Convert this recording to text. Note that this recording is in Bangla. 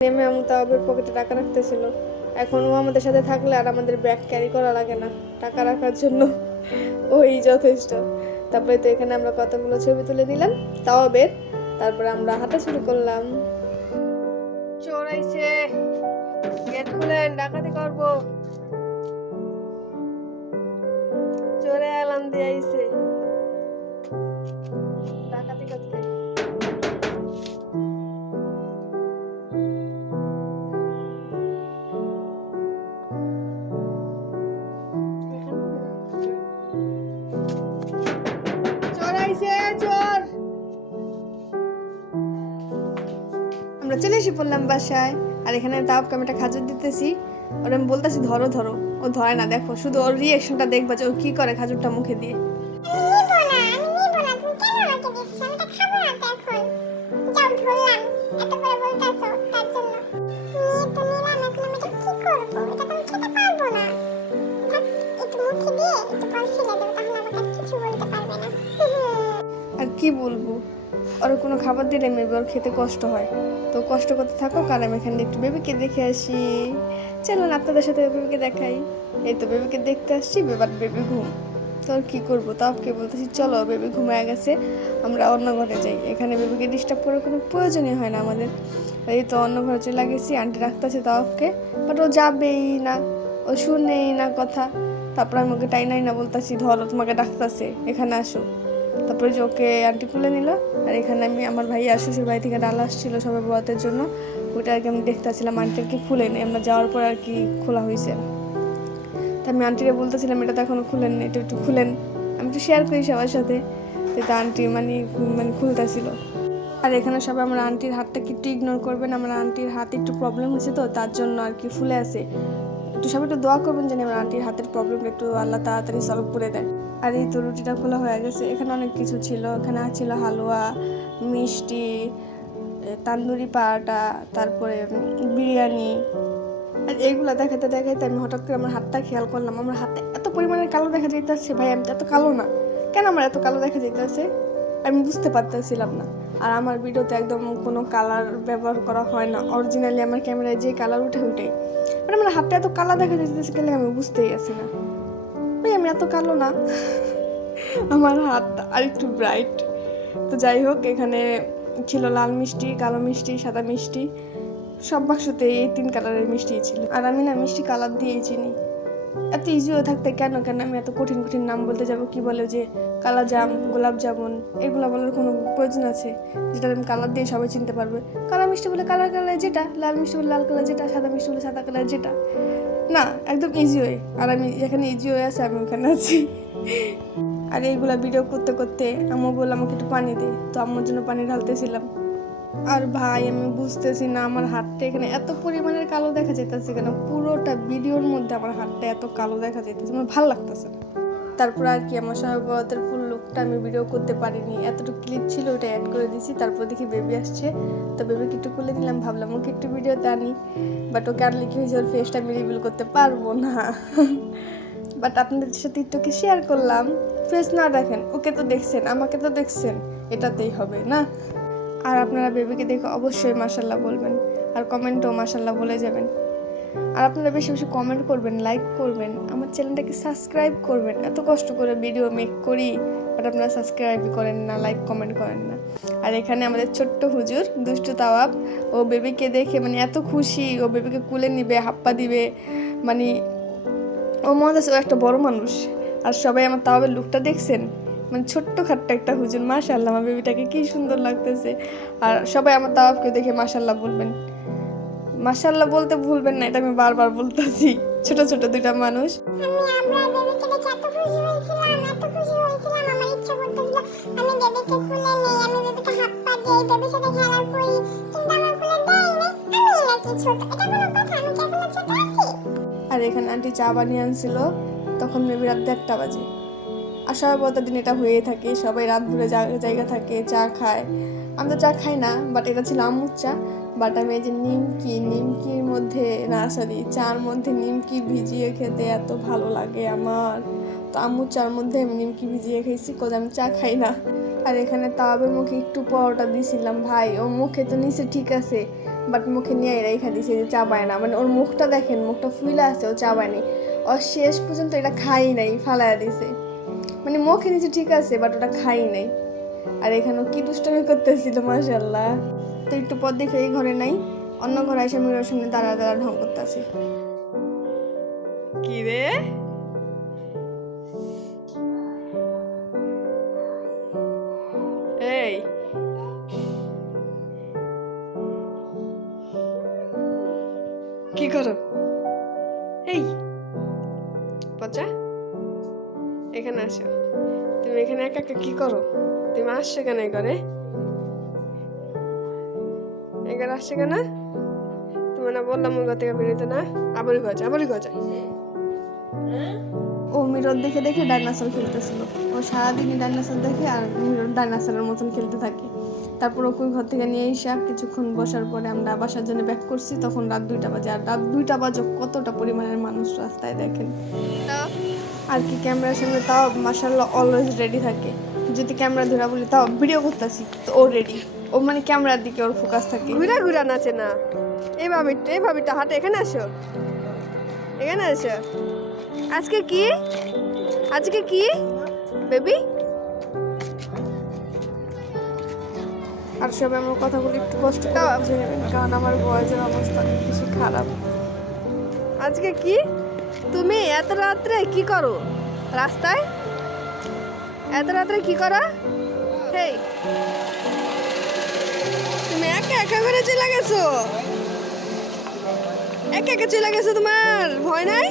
নেমে আমি তাওবের পকেটে টাকা রাখতেছিল। এখন ও আমাদের সাথে থাকলে আর আমাদের ব্যাগ ক্যারি করা লাগে না, টাকা রাখার জন্য। ওই যথেষ্ট। তারপরে তো এখানে আমরা কতগুলো ছবি তুলে নিলাম তাওবের তারপরে আমরা হাঁটা শুরু করলাম। চোর আইছে। গেট খুলেন, ডাকাতি করব। চোরে আলাম দিয়ে আইছে। ডাকাতি করতে। চোর আমরা চলে এসে পড়লাম বাসায়, আর এখানে আমি একটা খাজুর দিতেছি। ওর আমি বলতেছি, ধরো ধরো। ও ধরে না, দেখো, শুধু ওর রিয়েকশনটা দেখবা যে ও কী করে খাজুরটা মুখে দিয়ে। কি বলব? ওর কোনো খাবার দিলে মেবি ওর খেতে কষ্ট হয়। তো কষ্ট করতে থাকো কারণ আমি এখানে একটু বেবিকে দেখে আসি। চলুন আপনাদের সাথে বেবিকে দেখাই। এই তো বেবিকে দেখতে আসছি বেবার বেবি ঘুম। তো আর কি করব? তাও কে বলতেছি, চলো বেবি ঘুমায় গেছে, আমরা অন্য ঘরে যাই। এখানে বেবিকে ডিস্টার্ব করার কোনো প্রয়োজনই হয় না আমাদের। এই তো অন্য ঘরে চলে গেছি আন্টি রাখতেছে তাওকে বাট ও যাবেই না, ও শুনেই না কথা। তারপর আমি ওকে টাই নাই না বলতেছি, ধরো তোমাকে ডাকতেছে, এখানে আসো। তারপরে যে ওকে আন্টি খুলে নিল, আর এখানে আমি আমার ভাই আর শ্বশুর বাড়ি থেকে ডাল আসছিল সবাই বরাতের জন্য, ওইটা আর কি আমি দেখতেছিলাম আন্টির কি খুলে নেই আমরা যাওয়ার পর আর কি খোলা হয়েছে তা আমি আন্টিরে বলতেছিলাম, এটা তো এখনও খুলেন এটা একটু খুলেন। আমি একটু শেয়ার করি সবার সাথে, তো আন্টি মানে মানে খুলতেছিল। আর এখানে সবাই আমার আন্টির হাতটা কি একটু ইগনোর করবেন, আমার আন্টির হাতে একটু প্রবলেম হয়েছে তো, তার জন্য আর কি ফুলে আছে। একটু সবাই একটু দোয়া করবেন যেন আমার আন্টির হাতের প্রবলেমটা একটু আল্লাহ তাড়াতাড়ি সলভ করে দেয় আর এই তো রুটিটা খোলা হয়ে গেছে। এখানে অনেক কিছু ছিল। এখানে ছিল হালুয়া, মিষ্টি তান্দুরি পাটা তারপরে বিরিয়ানি। আর এইগুলো দেখাতে দেখাতে আমি হঠাৎ করে আমার হাতটা খেয়াল করলাম। আমার হাতে এত পরিমাণে কালো দেখা যাইতেছে, ভাই, আমি এত কালো না। কেন আমার এত কালো দেখা যাইতেছে? আমি বুঝতে পারতেছিলাম না। আর আমার ভিডিওতে একদম কোনো কালার ব্যবহার করা হয় না। অরিজিনালি আমার ক্যামেরায় যে কালার উঠে উঠে। মানে আমার হাতটা এত কালো দেখা যাইতেছে কেন আমি বুঝতেই আছি না। আমি এত কালো না। আমার হাত আর একটু ব্রাইট তো যাই হোক, এখানে ছিল লাল মিষ্টি, কালো মিষ্টি, সাদা মিষ্টি। সব বাক্সতে এই তিন কালারের মিষ্টি ছিল। আর আমি না মিষ্টি কালার দিয়েই চিনি। এত ইজি হয়ে থাকতে কেন কেন আমি এত কঠিন কঠিন নাম বলতে যাব? কি বলে যে কালা জাম, গোলাপ জামুন, এগুলো বলার কোনো প্রয়োজন আছে? যেটা আমি কালার দিয়ে সবাই চিনতে পারবে। কালা মিষ্টি বলে কালার কালার যেটা, লাল মিষ্টি বলে লাল কালার যেটা, সাদা মিষ্টি বলে সাদা কালার যেটা। না, একদম ইজি ওয়ে আর আমি এখানে ইজি ওয়ে আছে, আমি ওখানে আছি। আর এইগুলা ভিডিও করতে করতে আম্মু বললাম আমাকে একটু পানি দে। তো আমার জন্য পানি ঢালতেছিলাম। আর ভাই, আমি বুঝতেছি না, আমার হাতটা এখানে এত পরিমাণের কালো দেখা যেতেছে কেন? পুরোটা ভিডিওর মধ্যে আমার হাতটা এত কালো দেখা যেতেছে আমার ভালো লাগতেছে না। তারপর আর কি আমার সহবতের ফুল লুকটা আমি ভিডিও করতে পারিনি। এতটুকু ক্লিপ ছিল, ওটা অ্যাড করে দিয়েছি, তারপর দেখি বেবি আসছে। তো বেবিকে একটু খুলে দিলাম, ভাবলাম ওকে একটু ভিডিওতে আনি। বাট ওকে আনলে কি হয়েছে, ওর ফেসটা আমি রিভিল করতে পারব না। বাট আপনাদের সাথে একটুকে শেয়ার করলাম। ফেস না দেখেন, ওকে তো দেখছেন, আমাকে তো দেখছেন, এটাতেই হবে, না? আর আপনারা বেবিকে দেখে অবশ্যই মাসাল্লাহ বলবেন। আর কমেন্টও মাসাল্লাহ বলে যাবেন। আর আপনারা বেশি বেশি কমেন্ট করবেন লাইক করবেন, আমার চ্যানেলটাকে সাবস্ক্রাইব করবেন। এত কষ্ট করে ভিডিও মেক করি বাট আপনারা সাবস্ক্রাইব করেন না লাইক কমেন্ট করেন না। আর এখানে আমাদের ছোট্ট হুজুর, দুষ্টু তাওয়াব, ও বেবিকে দেখে মানে এত খুশি, ও বেবিকে কুলে নিবে, হাপ্পা দিবে মানে ও মনে আছে ও একটা বড় মানুষ। আর সবাই আমার তাওয়াবের লুকটা দেখছেন? মানে ছোট্ট খাট্ট একটা হুজুর মাশাল্লাহ আমার বেবিটাকে কি সুন্দর লাগতেছে। আর সবাই আমার তাওয়াবকে দেখে মাশাল্লাহ বলবেন। মাশাল্লাহ বলতে ভুলবেন না এটা আমি বারবার বলতেছি। ছোট ছোট দুইটা মানুষ। আমরা আমার আমার আর এখানে আন্টি চা বানিয়ে আনছিল তখন মেবি রাত দেড়টা বাজে। আর সবাই দিন এটা হয়েই থাকে সবাই রাত ভরে জায়গা থাকে চা খায়। আমি তো চা খাই না বাট এটা ছিল আম্মুর চা। বাট আমি যে নিমকি, নিমকির মধ্যে না সরি চার মধ্যে নিমকি ভিজিয়ে খেতে এত ভালো লাগে আমার। তো আম্মুর চার মধ্যে আমি নিমকি ভিজিয়ে খেয়েছি কোথাও আমি চা খাই না। আর এখানে তাওয়াবের মুখে একটু পরোটা দিয়েছিলাম ভাই, ওর মুখে তো নিচে ঠিক আছে বাট মুখে নিয়ে রেখা দিছে যে চাবায় না। মানে ওর মুখটা দেখেন, মুখটা ফুলে আছে, ও চাবায় নি ও শেষ পর্যন্ত এটা খাই নাই ফালায়া দিছে। মানে মুখে নিচে ঠিক আছে বাট ওটা খাই নাই। আর এখানেও কি দুষ্টামি করতেছিল মাসাল্লাহ তো একটু পর দেখে এই ঘরে নাই। অন্য ঘরে এসে মিরর সামনে দাঁড়া দাঁড়া ঢং করতেছে। কি রে? এই। কি করো? এই। পচা, এখানে আসো। তুমি এখানে একা একা কি করো? তুমি আসছো কেন ঘরে? এখানে আসছে কেন? তুমি না বললাম ওই ঘর থেকে বেরোতে না। আবারই গজা আবারই গজা ও মিরর দেখে দেখে ডাইনাসর খেলতেছিল। ও সারাদিনই ডাইনাসর দেখে আর মিরর ডাইনাসরের মতন খেলতে থাকে। তারপর ওকে ঘর থেকে নিয়ে এসে আর কিছুক্ষণ বসার পরে আমরা বাসার জন্য ব্যাক করছি। তখন রাত দুইটা বাজে। আর রাত দুইটা বাজে কতটা পরিমাণের মানুষ রাস্তায় দেখেন। আর কি ক্যামেরার সামনে তাও মাসাল্লাহ অলওয়েজ রেডি থাকে। যদি ক্যামেরা ধরা বলি, তাও ভিডিও করতেছি, তো ও রেডি ও মানে ক্যামেরার দিকে ওর ফোকাস থাকে। ঘুরা ঘুরা নাচে না। এভাবে এভাবে হাঁটে এখানে আসো। এখানে আসো। আজকে কি? আজকে কি? বেবি? আর সবাই আমার কথাগুলো একটু কষ্ট বুঝে নেবেন কারণ আমার বয়সের অবস্থা বেশি খারাপ। আজকে কি? তুমি এত রাত্রে কি করো? রাস্তায়? এত রাত্রে কি করো? হেই। তুমি একা একা করে চলে গেছো? একা একা চলে গেছো তোমার? ভয় নাই?